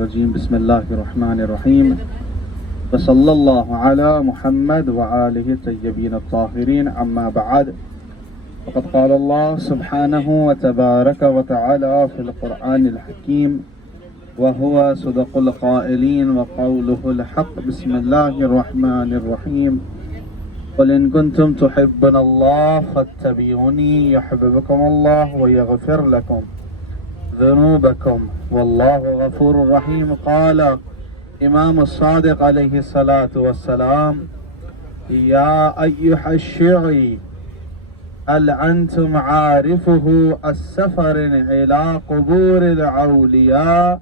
الرجيم بسم الله الرحمن الرحيم وصلى الله على محمد وآله الطيبين الطاهرين أما بعد فقد قال الله سبحانه وتبارك وتعالى في القرآن الحكيم وهو صدق القائلين وقوله الحق بسم الله الرحمن الرحيم قل إن كنتم تحبون الله فاتبعوني يحببكم الله ويغفر لكم ذنوبكم والله غفور رحيم. قال امام الصادق عليه الصلاة والسلام يا أيها الشيعي هل أنتم عارفه السفر إلى قبور الأولياء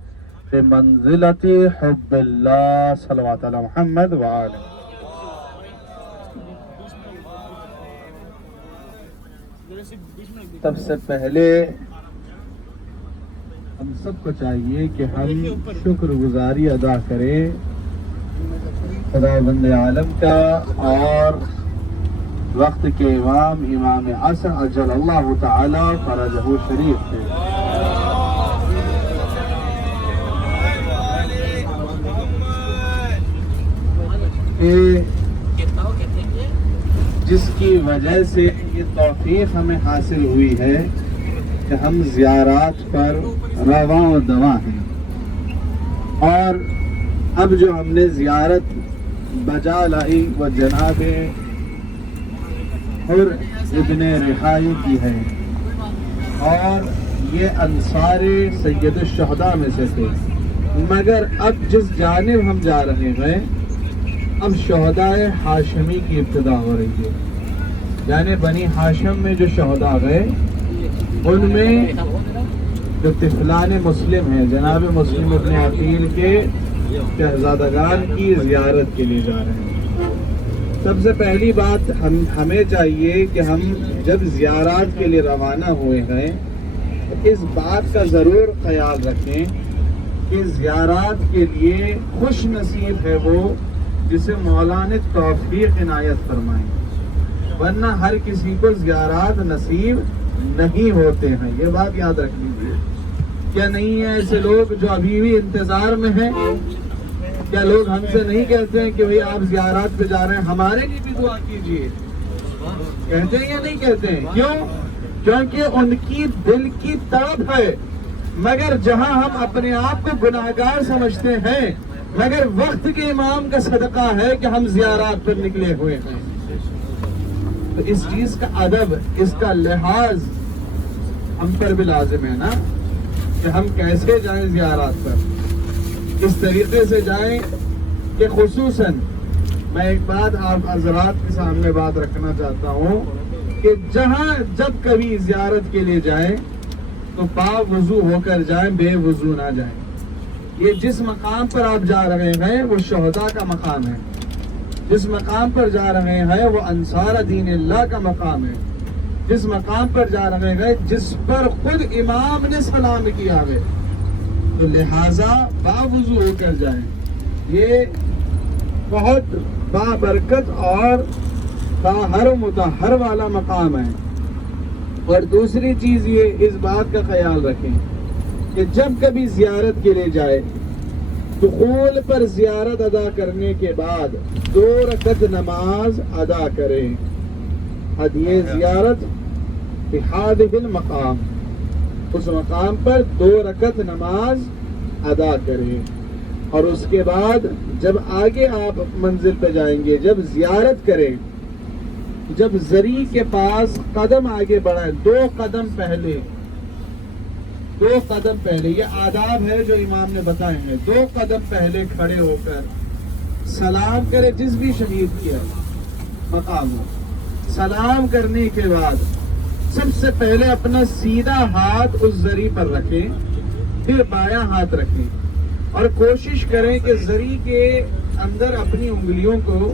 بمنزلة حب الله صلوات على محمد وآله. سب سے پہلے ہم سب کو چاہیے کہ ہم شکر گزاری ادا کریں خداوند عالم کا اور وقت کے امام عصر اجل اللہ تعالی فرجہ شریف کے. جس کی وجہ سے یہ توفیق ہمیں حاصل ہوئی ہے کہ ہم زیارات پر رواں و دواں ہیں، اور اب جو ہم نے زیارت بجا لائی وہ جناب حر ابن رحائی کی ہے، اور یہ انصار سید الشہداء میں سے تھے. مگر اب جس جانب ہم جا رہے ہیں اب شہداء ہاشمی کی ابتدا ہو رہی ہے، یعنی بنی ہاشم میں جو شہداء گئے ان میں جو طفلان مسلم ہیں جناب مسلم ابن عقیل کے شہزادگان کی زیارت کے لیے جا رہے ہیں. سب سے پہلی بات ہمیں چاہیے کہ ہم جب زیارات کے لیے روانہ ہوئے ہیں تو اس بات کا ضرور خیال رکھیں کہ زیارات کے لیے خوش نصیب ہے وہ جسے مولا نے توفیق عنایت فرمائے، ورنہ ہر کسی کو زیارات نصیب نہیں ہوتے ہیں. یہ بات یاد رکھ لیجیے. کیا نہیں ہے ایسے لوگ جو ابھی بھی انتظار میں ہیں؟ کیا لوگ ہم سے نہیں کہتے ہیں کہ بھئی آپ زیارات پہ جا رہے ہیں ہمارے لیے بھی دعا کیجیے؟ کہتے ہیں یا نہیں کہتے ہیں؟ کیوں؟ کیونکہ ان کی دل کی تڑپ ہے. مگر جہاں ہم اپنے آپ کو گناہگار سمجھتے ہیں مگر وقت کے امام کا صدقہ ہے کہ ہم زیارات پر نکلے ہوئے ہیں. تو اس چیز کا ادب، اس کا لحاظ ہم پر بھی لازم ہے نا کہ ہم کیسے جائیں زیارات پر، اس طریقے سے جائیں کہ خصوصاً میں ایک بات آپ حضرات کے سامنے بات رکھنا چاہتا ہوں کہ جہاں جب کبھی زیارت کے لیے جائیں تو پاک وضو ہو کر جائیں، بے وضو نہ جائیں. یہ جس مقام پر آپ جا رہے ہیں وہ شہداء کا مقام ہے، جس مقام پر جا رہے ہیں وہ انصار دین اللہ کا مقام ہے، جس مقام پر جا رہے ہیں جس پر خود امام نے سلام کیا ہے، تو لہٰذا باوضو ہو کر جائیں. یہ بہت بابرکت اور طاہر و مطہر والا مقام ہے. اور دوسری چیز یہ اس بات کا خیال رکھیں کہ جب کبھی زیارت کے لیے جائے دخول پر زیارت ادا کرنے کے بعد 2 رکعت نماز ادا کریں. ہدیہ زیارت بہذہ المقام، اس مقام پر 2 رکعت نماز ادا کریں. اور اس کے بعد جب آگے آپ منزل پہ جائیں گے، جب زیارت کریں، جب زری کے پاس قدم آگے بڑھائیں، 2 قدم پہلے، 2 قدم پہلے، یہ آداب ہے جو امام نے بتائے ہیں. 2 قدم پہلے کھڑے ہو کر سلام کرے جس بھی شہید کیا مقام ہو. سلام کرنے کے بعد سب سے پہلے اپنا سیدھا ہاتھ اس زری پر رکھیں، پھر بایاں ہاتھ رکھیں اور کوشش کریں کہ زری کے اندر اپنی انگلیوں کو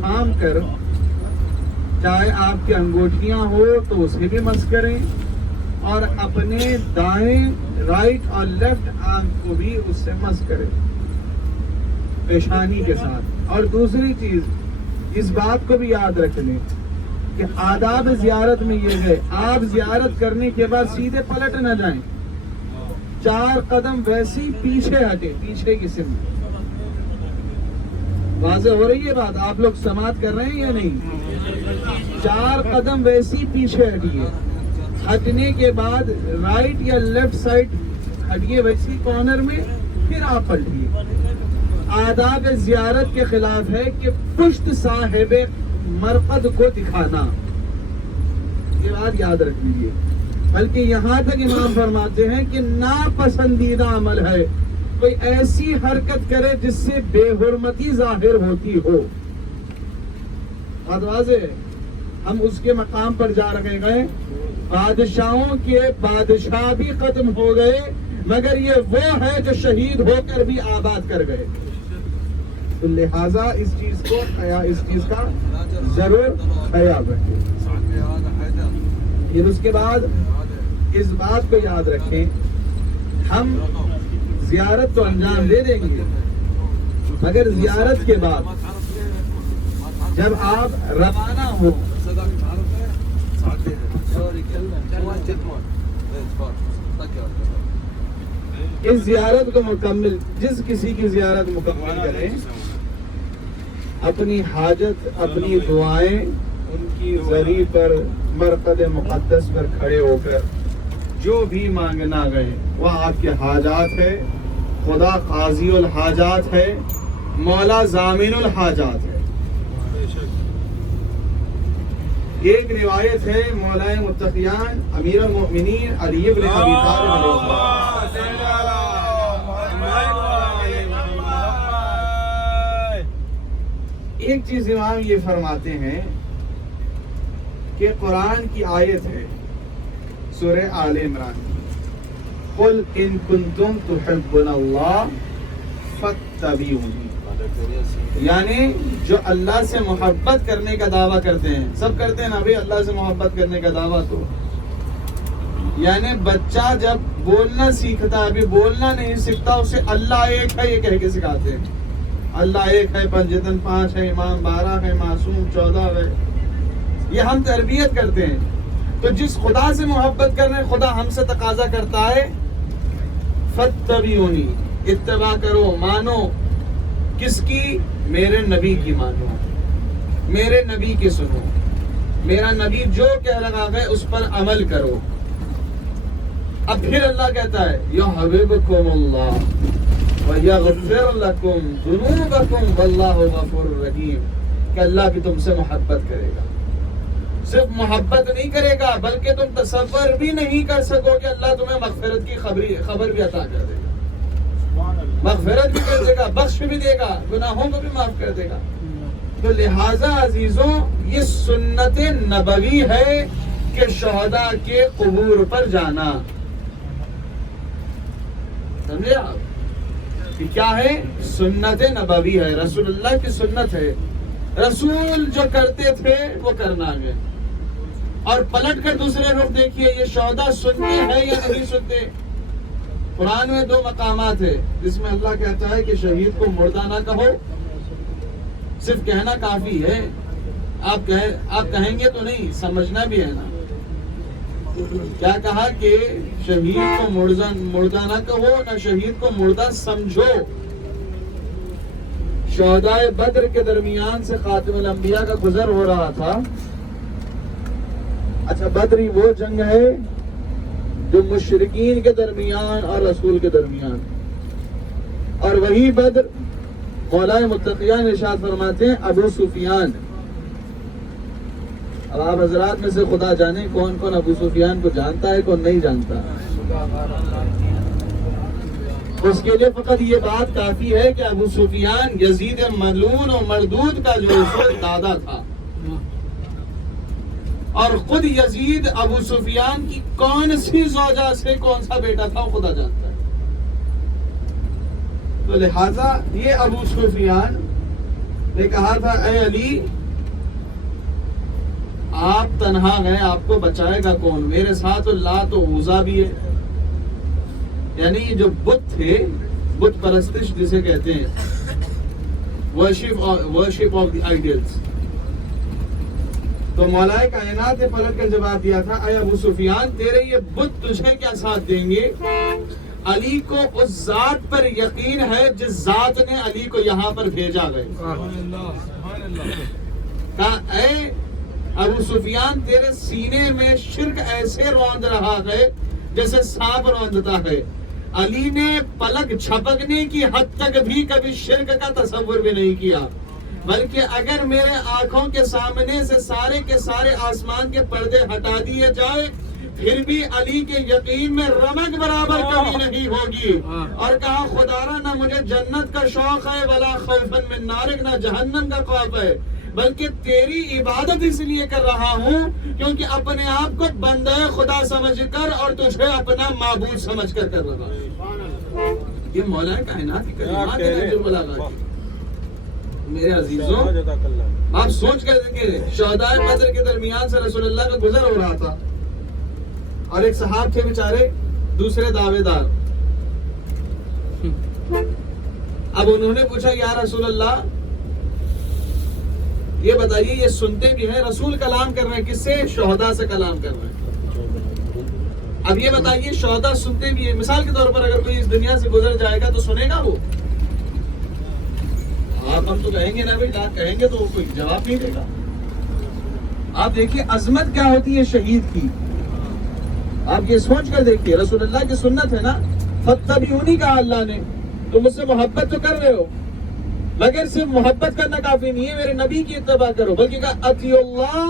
تھام کر، چاہے آپ کی انگوٹھیاں ہو تو اسے بھی مس کریں، اور اپنے دائیں رائٹ اور لیفٹ آنکھ کو بھی اس سے مس کریں پیشانی کے ساتھ. اور دوسری چیز اس بات کو بھی یاد رکھ لیں کہ آداب زیارت میں یہ ہے آپ زیارت کرنے کے بعد سیدھے پلٹ نہ جائیں، 4 قدم ویسی پیچھے ہٹے، پیچھے کی سمت۔ واضح ہو رہی ہے بات؟ آپ لوگ سماعت کر رہے ہیں یا نہیں؟ 4 قدم ویسی پیچھے ہٹیے، ہٹنے کے بعد رائٹ یا لیفٹ سائڈ ہٹیے ویسی کارنر میں، پھر آپ پلٹیے۔ آداب زیارت کے خلاف ہے کہ پشت صاحب مرقد کو دکھانا، یہ بات یاد رکھ لیجیے۔ بلکہ یہاں تک امام فرماتے ہیں کہ ناپسندیدہ عمل ہے کوئی ایسی حرکت کرے جس سے بے حرمتی ظاہر ہوتی ہو۔ بات واضح ہے؟ ہم اس کے مقام پر جا رہے گئے، بادشاہوں کے بادشاہ بھی ختم ہو گئے، مگر یہ وہ ہے جو شہید ہو کر بھی آباد کر گئے۔ تو لہٰذا اس چیز کا ضرور خیال رکھیں۔ پھر اس کے بعد اس بات کو یاد رکھیں، ہم زیارت تو انجام دے دیں گے، مگر زیارت کے بعد جب آپ روانہ ہو، اس زیارت کو مکمل، جس کسی کی زیارت مکمل کریں، اپنی حاجت، اپنی دعائیں ان کی زری پر، مرقد مقدس پر کھڑے ہو کر جو بھی مانگنا گئے، وہ آپ کے حاجات ہے۔ خدا قاضی الحاجات ہے، مولا ضامن الحاجات ہے۔ ایک روایت ہے مولا متقیان امیر المؤمنین علی بن ابی طالب علیہ السلام، ایک چیز امام یہ فرماتے ہیں کہ قرآن کی آیت ہے سورہ آل عمران، قل ان کنتم تحبون اللہ فاتبعونی، یعنی جو اللہ سے محبت کرنے کا دعویٰ کرتے ہیں، سب کرتے ہیں نا بھائی اللہ سے محبت کرنے کا دعویٰ، تو یعنی بچہ جب بولنا سیکھتا ہے، ابھی بولنا نہیں سیکھتا، اسے اللہ ایک ہے یہ کہہ کے سکھاتے ہیں، اللہ ایک ہے، پنجتن 5 ہے، امام 12 ہے، معصوم 14 ہے، یہ ہم تربیت کرتے ہیں۔ تو جس خدا سے محبت کرنے، خدا ہم سے تقاضا کرتا ہے فاتبعونی، اتباع کرو، مانو، کس کی؟ میرے نبی کی مانو، میرے نبی کی سنو، میرا نبی جو کہہ لگا ہے اس پر عمل کرو۔ اب پھر اللہ کہتا ہے یحببکم اللہ وَيَغْفِرْ لَكُمْ ذُنُوبَكُمْ وَاللَّهُ غَفُورٌ رَحِيمٌ، کہ اللہ بھی تم سے محبت کرے گا، صرف محبت نہیں کرے گا بلکہ تم تصور بھی نہیں کر سکو کہ اللہ تمہیں مغفرت کی خبر بھی عطا کر دے گا، مغفرت بھی کر دے گا، بخش بھی دے گا، گناہوں کو بھی معاف کر دے گا۔ تو لہٰذا عزیزوں، یہ سنت نبوی ہے کہ شہداء کے قبور پر جانا، سمجھے آپ؟ کہ کیا ہے؟ سنت نبوی ہے، رسول اللہ کی سنت ہے، رسول جو کرتے تھے وہ کرنا ہے۔ اور پلٹ کر دوسرے رخ دیکھیے، یہ شہداء سنتے ہیں یا نہیں سنتے؟ قرآن میں 2 مقامات ہے جس میں اللہ کہتا ہے کہ شہید کو مردہ نہ کہو، صرف کہنا کافی ہے، آپ کہیں گے تو نہیں، سمجھنا بھی ہے نا۔ کیا کہا کہ شہید کو مردہ نہ کہو، نہ شہید کو مردہ سمجھو۔ شہداء بدر کے درمیان سے خاتم الانبیاء کا گزر ہو رہا تھا۔ اچھا، بدری وہ جنگ ہے جو مشرکین کے درمیان اور رسول کے درمیان، اور وہی بدر مولا متقیان ارشاد فرماتے ہیں ابو سفیان۔ اب آپ حضرات میں سے خدا جانے کون کون ابو سفیان کو جانتا ہے، کون نہیں جانتا۔ اس کے لیے فقط یہ بات کافی ہے کہ ابو سفیان یزید ملعون و مردود کا جو دادا تھا، اور خود یزید ابو سفیان کی کون سی زوجہ سے کون سا بیٹا تھا وہ خدا جانتا ہے۔ تو لہذا یہ ابو سفیان نے کہا تھا اے علی، آپ تنہا گئے، آپ کو بچائے گا کون؟ میرے ساتھ لات و عزا بھی ہے، یعنی یہ جو بت تھے، بت پرستش جسے کہتے ہیں، ورشپ آف دی آئیڈلز۔ تو مولا کائنات نے پلٹ کر جواب دیا تھا اے ابو سفیان، تیرے یہ بت تجھے کیا ساتھ دیں گے؟ علی کو اس ذات پر یقین ہے جس ذات نے علی کو یہاں پر بھیجا گیا. کہا اے ابو سفیان تیرے سینے میں شرک ایسے روند رہا ہے جیسے سانپ روندتا ہے. علی نے پلک جھپکنے کی حد تک بھی کبھی شرک کا تصور بھی نہیں کیا، بلکہ اگر میرے آنکھوں کے سامنے سے سارے کے سارے آسمان کے پردے ہٹا دیے جائے پھر بھی علی کے یقین میں رمق برابر کمی نہیں ہوگی. اور کہا خدارا نہ مجھے جنت کا شوق ہے ولا خوفن من نارک، نہ جہنم کا خوف ہے، بلکہ تیری عبادت اس لیے کر رہا ہوں کیونکہ اپنے آپ کو بندہ خدا سمجھ کر اور تجھے اپنا معبود سمجھ کر رہا ہوں. یہ مولا کائنات کی کلمات ہیں جو بلاغا کی. میرے عزیزوں آپ سوچ کر دیکھیں شہدائے بدر کے درمیان سے رسول اللہ کا گزر ہو رہا تھا اور ایک صحاب تھے بیچارے دوسرے دعوے دار. اب انہوں نے پوچھا یا رسول اللہ یہ بتائیے یہ سنتے بھی ہیں رسول کلام کر رہے ہیں، کس سے؟ شہداء سے کلام کر رہے ہیں. اب یہ بتائیے شہداء سنتے بھی ہیں، مثال کے طور پر اگر کوئی اس دنیا سے گزر جائے گا تو سنے گا وہ؟ آپ ہم تو کہیں گے نا بھائی کہیں گے تو وہ کوئی جواب نہیں دے گا. آپ دیکھیے عظمت کیا ہوتی ہے شہید کی. آپ یہ سوچ کر دیکھیے رسول اللہ کی سنت ہے نا، فاتبعونی کہا اللہ نے، تم مجھ سے محبت تو کر رہے ہو مگر صرف محبت کرنا کافی نہیں ہے، میرے نبی کی اتباع کرو، بلکہ کہا اطیعوا اللہ،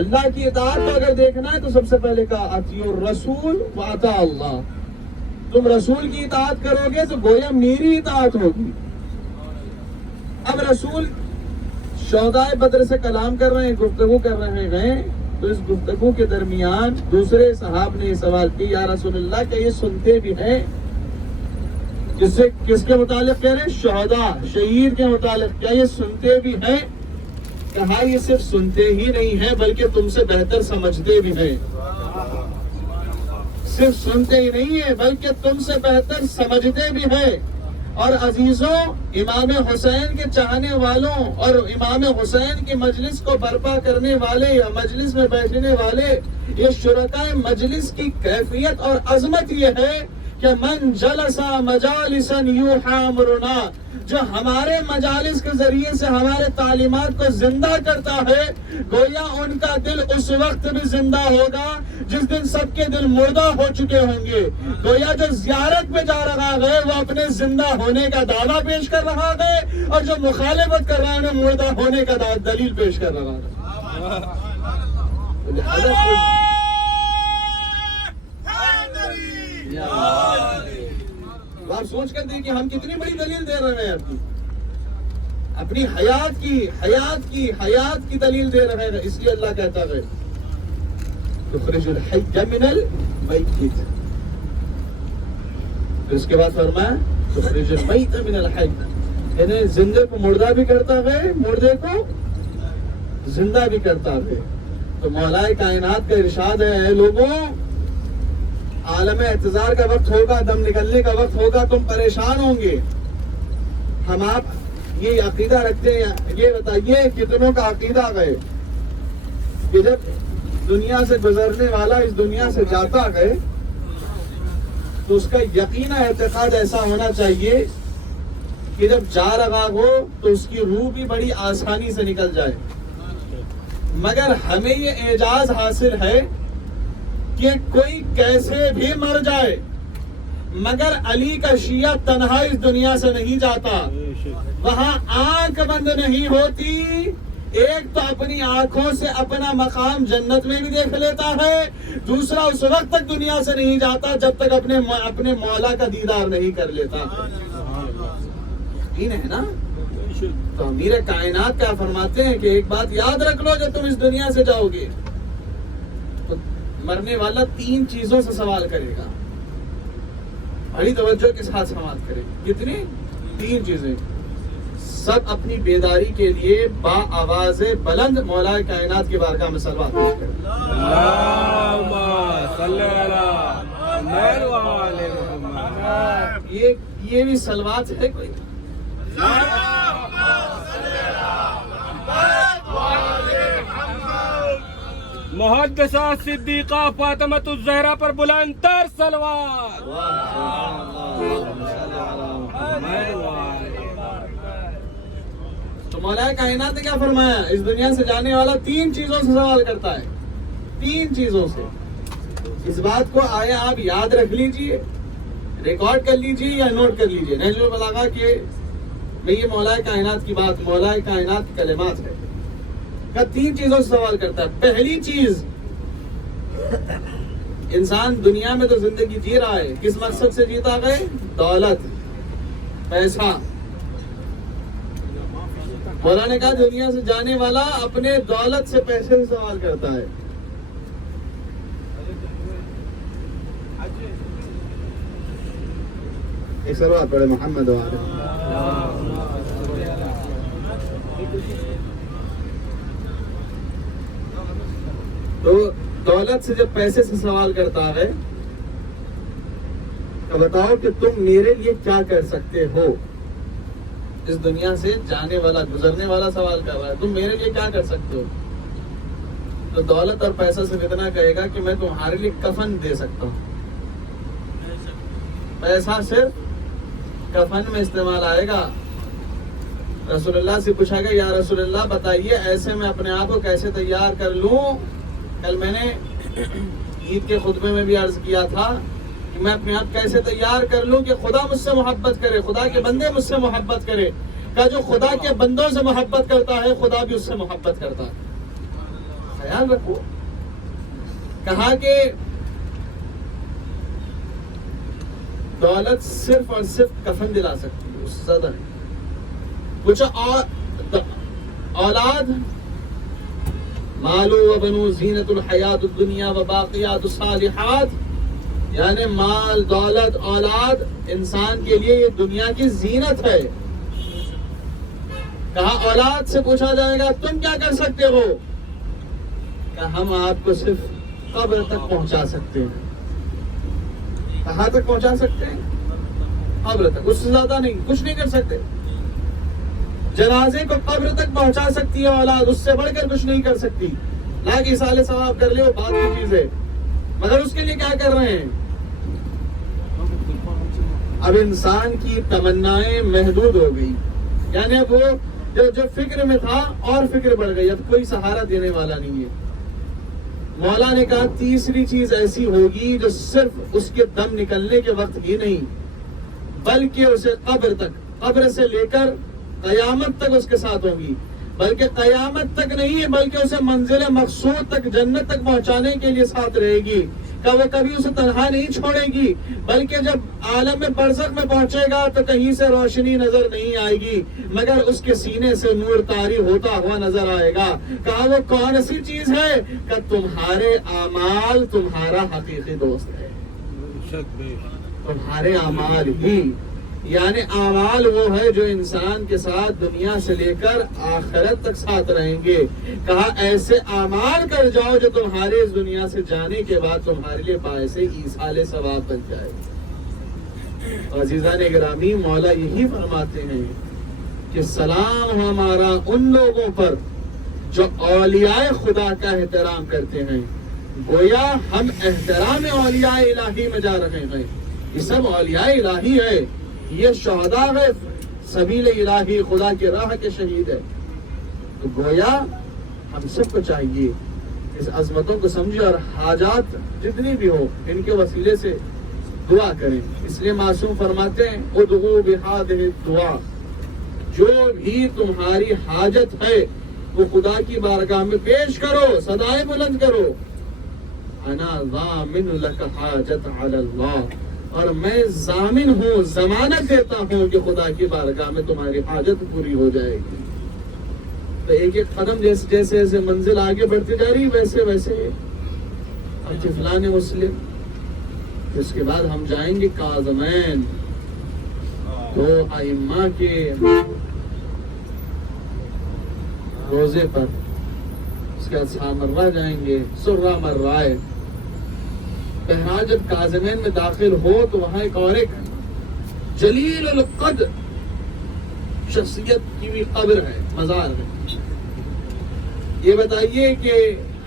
اللہ کی اطاعت کو اگر دیکھنا ہے تو سب سے پہلے کہا اطیعوا الرسول واطاع اللہ. تم رسول کی اطاعت کرو گے تو گویا میری اطاعت ہوگی. اب رسول شہدائے بدر سے کلام کر رہے ہیں، گفتگو کر رہے ہیں، تو اس گفتگو کے درمیان دوسرے صحاب نے یہ سوال کیا یا رسول اللہ کیا یہ سنتے بھی ہیں؟ کس کے متعلق کہہ رہے ہیں؟ شہداء، شہید کے متعلق. کیا یہ سنتے بھی ہیں؟ کہا یہ صرف سنتے ہی نہیں ہیں بلکہ تم سے بہتر سمجھتے بھی ہیں. صرف سنتے ہی نہیں ہیں بلکہ تم سے بہتر سمجھتے بھی ہیں. اور عزیزوں امام حسین کے چاہنے والوں اور امام حسین کی مجلس کو برپا کرنے والے یا مجلس میں بیٹھنے والے یہ شرکائے مجلس کی کیفیت اور عظمت یہ ہے کہ من جلسا مجالسا یوحی امرنا، جو ہمارے مجالس کے ذریعے سے ہمارے تعلیمات کو زندہ کرتا ہے گویا ان کا دل اس وقت بھی زندہ ہوگا جس دن سب کے دل مردہ ہو چکے ہوں گے. گویا جو زیارت پہ جا رہا ہے وہ اپنے زندہ ہونے کا دعویٰ پیش کر رہا ہے اور جو مخالفت کر رہا ہے انہیں مردہ ہونے کا دلیل پیش کر رہا ہے. آپ سوچ کر دیکھیں ہم کتنی بڑی دلیل دے رہے ہیں اپنی حیات کی دلیل دے رہے ہیں. اس لیے اللہ کہتا ہے تخرج الحی من المیت، اس کے بعد فرمایا تخرج المیت من الحی، یعنی زندے کو مردہ بھی کرتا ہے مردے کو زندہ بھی کرتا ہے. تو مولا کائنات کا ارشاد ہے اے لوگوں عالم اعتذار کا وقت ہوگا، دم نکلنے کا وقت ہوگا، تم پریشان ہوں گے. ہم آپ یہ عقیدہ رکھتے ہیں، یہ بتائیے کتنوں کا عقیدہ ہے کہ جب دنیا سے گزرنے والا اس دنیا سے جاتا ہے تو اس کا یقین اعتقاد ایسا ہونا چاہیے کہ جب جا رہا ہو تو اس کی روح بھی بڑی آسانی سے نکل جائے. مگر ہمیں یہ اعجاز حاصل ہے کہ کوئی کیسے بھی مر جائے مگر علی کا شیعہ تنہا اس دنیا سے نہیں جاتا. وہاں آنکھ بند نہیں ہوتی. ایک تو اپنی آنکھوں سے اپنا مقام جنت میں بھی دیکھ لیتا ہے، دوسرا اس وقت تک دنیا سے نہیں جاتا جب تک اپنے مولا کا دیدار نہیں کر لیتا. یقین ہے نا؟ تو امیر کائنات کیا فرماتے ہیں کہ ایک بات یاد رکھ لو جب تم اس دنیا سے جاؤ گے تو مرنے والا 3 چیزوں سے سوال کرے گا. بڑی توجہ کے ساتھ سوال کرے گا. کتنی؟ 3 چیزیں. سب اپنی بیداری کے لیے با آواز بلند مولا کائنات کی بارگاہ میں صلوات پیش کریں. اللہم صلی علی محمد. یہ بھی صلوات ہے کوئی؟ محدثہ صدیقہ فاطمۃ الزہرا پر بلند تر صلوات. تو مولا کائنات نے کیا فرمایا؟ اس دنیا سے جانے والا 3 چیزوں سے سوال کرتا ہے. 3 چیزوں سے. اس بات کو آیا آپ یاد رکھ لیجئے، ریکارڈ کر لیجئے یا نوٹ کر لیجئے. نہج البلاغہ کے میں یہ مولا کائنات کی بات، مولا کائنات کی کلمات ہے کہ 3 چیزوں سے سوال کرتا ہے. پہلی چیز، انسان دنیا میں تو زندگی جی رہا ہے، کس مقصد سے جیتا ہے؟ دولت، پیسہ. مولا نے کہا دنیا سے جانے والا اپنے دولت سے، پیسے سے سوال کرتا ہے. ایک سروات پڑھے محمد وعلى. تو دولت سے جب پیسے سے سوال کرتا ہے تو بتاؤ کہ تم میرے لیے کیا کر سکتے ہو. اس دنیا سے جانے والا، گزرنے والا سوال کر رہا ہے، تم میرے لیے کیا کر سکتے ہو. تو دولت اور پیسہ سے اتنا کہے گا کہ میں تمہارے لیے کفن دے سکتا ہوں. پیسہ صرف کفن میں استعمال آئے گا. رسول اللہ سے پوچھا گیا یا رسول اللہ بتائیے ایسے میں اپنے آپ کو کیسے تیار کر لوں. کل میں نے عید کے خطبے میں بھی عرض کیا تھا کہ میں اپنے آپ کیسے تیار کر لوں کہ خدا مجھ سے محبت کرے، خدا کے بندے مجھ سے محبت کرے. کہ جو خدا کے بندوں سے محبت کرتا ہے خدا بھی اس سے محبت کرتا ہے. خیال رکھو. کہا کہ دولت صرف اور صرف کفن دلا سکتی ہے، اس سے زیادہ نہیں. کچھ اولاد، مالو و بنو زینت الحیات الدنیا و باقیات الصالحات، یعنی مال، دولت، اولاد انسان کے لیے یہ دنیا کی زینت ہے. کہا اولاد سے پوچھا جائے گا تم کیا کر سکتے ہو؟ کہ ہم آپ کو صرف قبر تک پہنچا سکتے ہیں. کہاں تک پہنچا سکتے ہیں؟ قبر تک، اس سے زیادہ نہیں، کچھ نہیں کر سکتے. جنازے کو قبر تک پہنچا سکتی ہے اولاد، اس سے بڑھ کر کچھ نہیں کر سکتی. لاکھ ایصال ثواب کر لے وہ بات کی چیز ہے، مگر اس کے لیے کیا کر رہے ہیں؟ اب انسان کی تمنائیں محدود ہو گئی، یعنی اب وہ جو فکر میں تھا اور فکر بڑھ گئی، اب کوئی سہارا دینے والا نہیں ہے. مولا نے کہا تیسری چیز ایسی ہوگی جو صرف اس کے دم نکلنے کے وقت ہی نہیں بلکہ اسے قبر تک، قبر سے لے کر قیامت تک اس کے ساتھ ہوگی. بلکہ قیامت تک نہیں بلکہ اسے منزل مقصود تک، جنت تک پہنچانے کے لیے ساتھ رہے گی. کہ وہ کبھی اسے تنہا نہیں چھوڑے گی، بلکہ جب عالم برزخ میں پہنچے گا تو کہیں سے روشنی نظر نہیں آئے گی مگر اس کے سینے سے نور طاری ہوتا ہوا نظر آئے گا. کہا وہ کون سی چیز ہے؟ کہ تمہارے اعمال تمہارا حقیقی دوست ہے. تمہارے اعمال ہی، یعنی اعمال وہ ہے جو انسان کے ساتھ دنیا سے لے کر آخرت تک ساتھ رہیں گے. کہا ایسے اعمال کر جاؤ جو تمہارے اس دنیا سے جانے کے بعد تمہارے لیے باعث ایصال ثواب بن جائے. عزیزان گرامی، مولا یہی فرماتے ہیں کہ سلام ہمارا ان لوگوں پر جو اولیاء خدا کا احترام کرتے ہیں. گویا ہم احترام اولیاء الہی میں جا رہے ہیں. یہ سب اولیاء الہی ہے، یہ شہداء ہے، سبیل الہی، خدا کی راہ کے شہید ہے. تو گویا ہم سب کو چاہیے اس عظمتوں کو سمجھے اور حاجات جتنی بھی ہو ان کے وسیلے سے دعا کریں. اس لیے معصوم فرماتے ہیں ادعو بہذہ الدعاء، جو بھی تمہاری حاجت ہے وہ خدا کی بارگاہ میں پیش کرو، صدائیں بلند کرو. انا ضامن لک حاجت علی اللہ، اور میں ضامن ہوں، ضمانت دیتا ہوں کہ خدا کی بارگاہ میں تمہاری حاجت پوری ہو جائے گی. تو ایک ایک قدم جیسے جیسے منزل آگے بڑھتی جا رہی ویسے ویسے ہم طفلان مسلم. اس کے بعد ہم جائیں گے کاظمین، دو ائمہ کے روزے پر. اس کے بعد سامرہ جائیں گے، سرہ مرائے. بہرحال جب کاظمین میں داخل ہو تو وہاں ایک اور ایک جلیل القدر شخصیت کی بھی قبر ہے، مزار ہے. یہ بتائیے کہ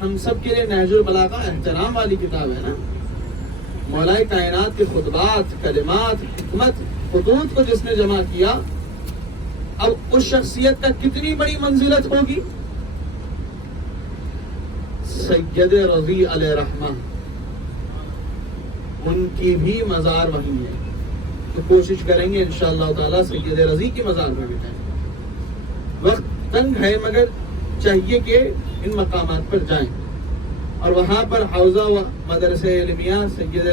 ہم سب کے لیے نہج البلاغہ احترام والی کتاب ہے نا. مولا کائنات کے خطبات، کلمات، حکمت، خطوط کو جس نے جمع کیا، اب اس شخصیت کا کتنی بڑی منزلت ہوگی. سید رضی علیہ رحمہ، ان کی بھی مزار وہیں ہے. تو کوشش کریں گے انشاءاللہ تعالیٰ سید رضی کی مزار میں بھی جائیں. وقت تنگ ہے مگر چاہیے کہ ان مقامات پر جائیں. اور وہاں پر حوزہ و مدرسہ علمیہ سید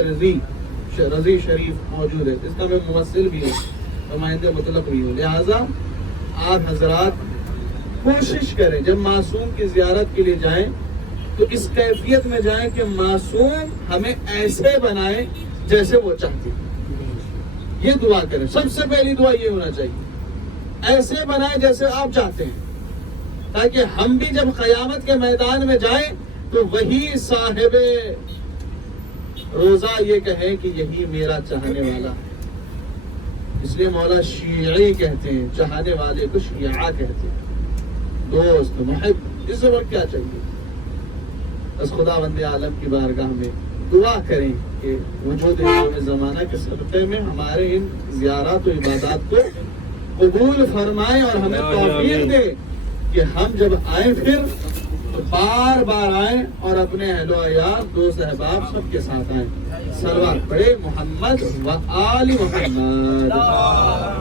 رضی شریف موجود ہے، اس کا میں ممثل بھی ہوں، نمائندہ مطلق بھی ہوں. لہٰذا آپ حضرات کوشش کریں جب معصوم کی زیارت کے لیے جائیں تو اس کیفیت میں جائیں کہ معصوم ہمیں ایسے بنائے جیسے وہ چاہتے ہیں. یہ دعا کریں، سب سے پہلی دعا یہ ہونا چاہیے، ایسے بنائے جیسے آپ چاہتے ہیں، تاکہ ہم بھی جب قیامت کے میدان میں جائیں تو وہی صاحب روزہ یہ کہیں کہ یہی میرا چاہنے والا ہے. اس لیے مولا شیعی کہتے ہیں، چاہنے والے کو شیعہ کہتے ہیں، دوست محب. اس وقت کیا چاہیے؟ بس خداوند عالم کی بارگاہ میں دعا کریں کہ وجود امام زمانہ کے صدقے میں ہمارے ان زیارات و عبادات کو قبول فرمائے اور ہمیں توفیق دے کہ ہم جب آئیں پھر تو بار بار آئیں اور اپنے اہل و عیال، دوست احباب سب کے ساتھ آئیں. صلوات پڑھے محمد و آل محمد.